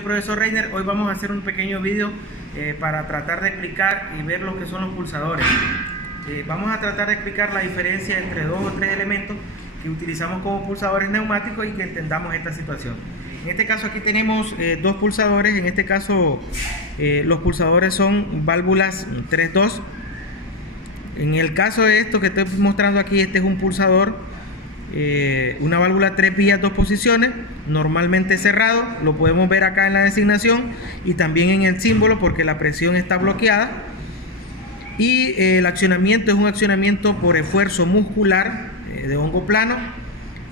Profesor Reiner, hoy vamos a hacer un pequeño video para tratar de explicar y ver lo que son los pulsadores. Vamos a tratar de explicar la diferencia entre dos o tres elementos que utilizamos como pulsadores neumáticos y que entendamos esta situación. En este caso aquí tenemos dos pulsadores. En este caso los pulsadores son válvulas 3-2. En el caso de esto que estoy mostrando aquí, este es un pulsador, una válvula 3 vías, 2 posiciones, normalmente cerrado. Lo podemos ver acá en la designación y también en el símbolo porque la presión está bloqueada. Y el accionamiento es un accionamiento por esfuerzo muscular de hongo plano,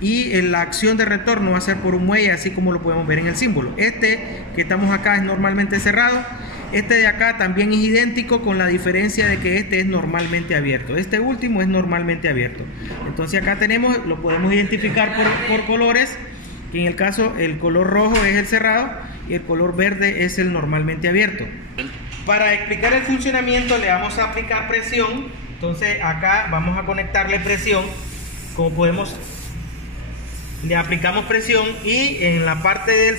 y la acción de retorno va a ser por un muelle, así como lo podemos ver en el símbolo. Este que estamos acá es normalmente cerrado. Este de acá también es idéntico, con la diferencia de que este es normalmente abierto. Este último es normalmente abierto. Entonces acá tenemos, lo podemos identificar por colores, que en el caso el color rojo es el cerrado y el color verde es el normalmente abierto. Para explicar el funcionamiento le vamos a aplicar presión. Entonces acá vamos a conectarle presión. Como podemos, le aplicamos presión y en la parte del...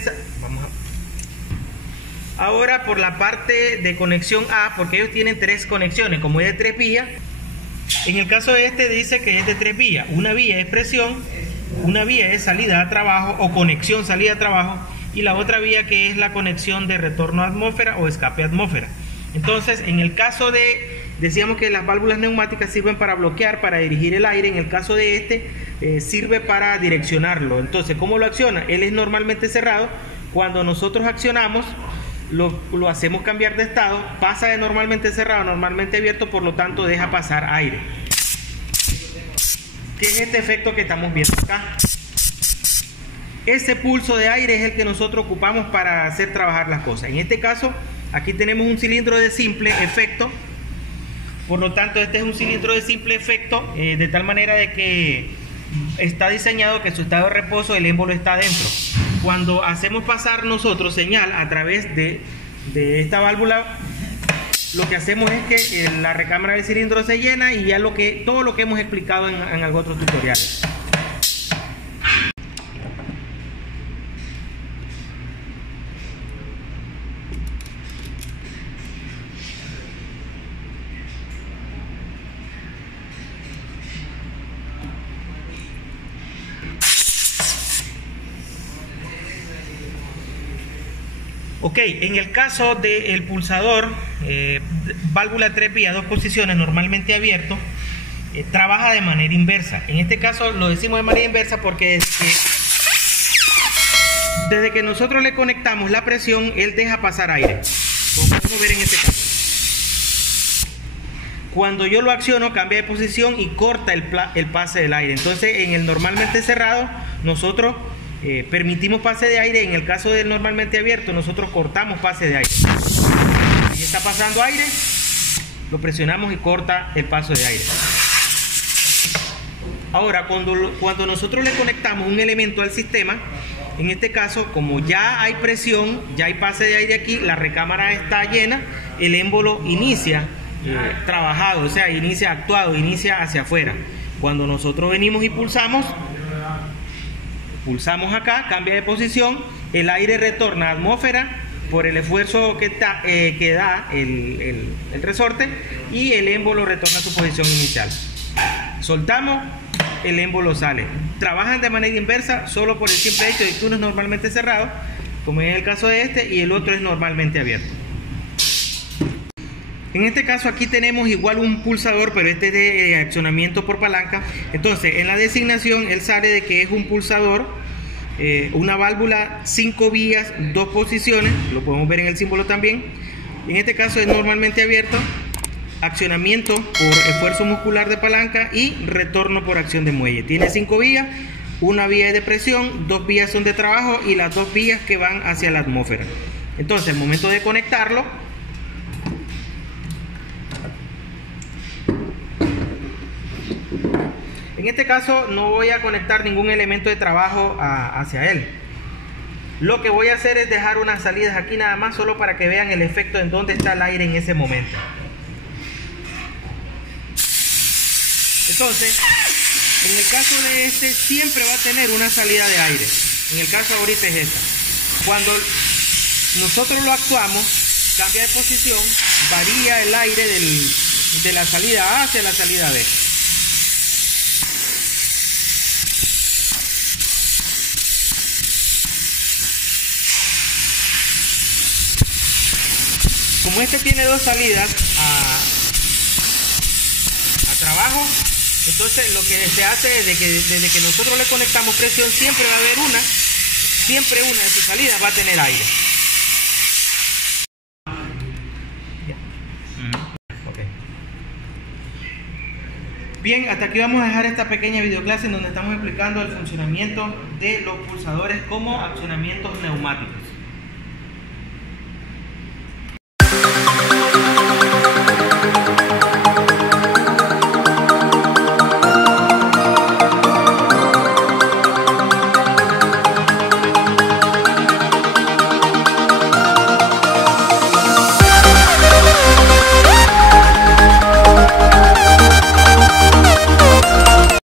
Ahora por la parte de conexión A, porque ellos tienen tres conexiones, como es de 3 vías. En el caso de este dice que es de 3 vías. Una vía es presión, una vía es salida a trabajo o conexión salida a trabajo, y la otra vía que es la conexión de retorno a atmósfera o escape a atmósfera. Entonces, en el caso de, decíamos que las válvulas neumáticas sirven para bloquear, para dirigir el aire. En el caso de este, sirve para direccionarlo. Entonces, ¿cómo lo acciona? Él es normalmente cerrado. Cuando nosotros accionamos, lo hacemos cambiar de estado, pasa de normalmente cerrado a normalmente abierto, por lo tanto deja pasar aire. ¿Qué es este efecto que estamos viendo acá? Ese pulso de aire es el que nosotros ocupamos para hacer trabajar las cosas. En este caso, aquí tenemos un cilindro de simple efecto. Por lo tanto, este es un cilindro de simple efecto, de tal manera de que está diseñado que su estado de reposo, el émbolo está adentro. Cuando hacemos pasar nosotros señal a través de esta válvula, lo que hacemos es que la recámara del cilindro se llena, y ya todo lo que hemos explicado en otros tutoriales. Ok, en el caso del pulsador, válvula 3 vías, 2 posiciones, normalmente abierto, trabaja de manera inversa. En este caso lo decimos de manera inversa porque desde que nosotros le conectamos la presión, él deja pasar aire. Como podemos ver en este caso. Cuando yo lo acciono, cambia de posición y corta el pase del aire. Entonces, en el normalmente cerrado, nosotros permitimos pase de aire. En el caso del normalmente abierto, nosotros cortamos pase de aire. Si está pasando aire, lo presionamos y corta el paso de aire. Ahora, cuando nosotros le conectamos un elemento al sistema, en este caso, como ya hay presión, ya hay pase de aire aquí, la recámara está llena, el émbolo inicia trabajado, o sea, inicia actuado, inicia hacia afuera. Cuando nosotros venimos y pulsamos acá, cambia de posición, el aire retorna a atmósfera por el esfuerzo que da el resorte, y el émbolo retorna a su posición inicial. Soltamos, el émbolo sale. Trabajan de manera inversa solo por el simple hecho de que uno es normalmente cerrado, como es el caso de este, y el otro es normalmente abierto. En este caso aquí tenemos igual un pulsador, pero este es de accionamiento por palanca. Entonces, en la designación él sale de que es un pulsador, una válvula 5 vías, 2 posiciones, lo podemos ver en el símbolo también. En este caso es normalmente abierto, accionamiento por esfuerzo muscular de palanca y retorno por acción de muelle. Tiene 5 vías, una vía es de presión, 2 vías son de trabajo y las 2 vías que van hacia la atmósfera. Entonces, al momento de conectarlo, en este caso no voy a conectar ningún elemento de trabajo hacia él. Lo que voy a hacer es dejar unas salidas aquí nada más, solo para que vean el efecto en dónde está el aire en ese momento. Entonces, en el caso de este, siempre va a tener una salida de aire. En el caso ahorita es esta. nosotros lo actuamos, cambia de posición, varía el aire de la salida A hacia la salida B. Como este tiene dos salidas a trabajo, entonces lo que se hace es desde que nosotros le conectamos presión, siempre va a haber siempre una de sus salidas va a tener aire. Okay. Bien, hasta aquí vamos a dejar esta pequeña videoclase en donde estamos explicando el funcionamiento de los pulsadores como accionamientos neumáticos.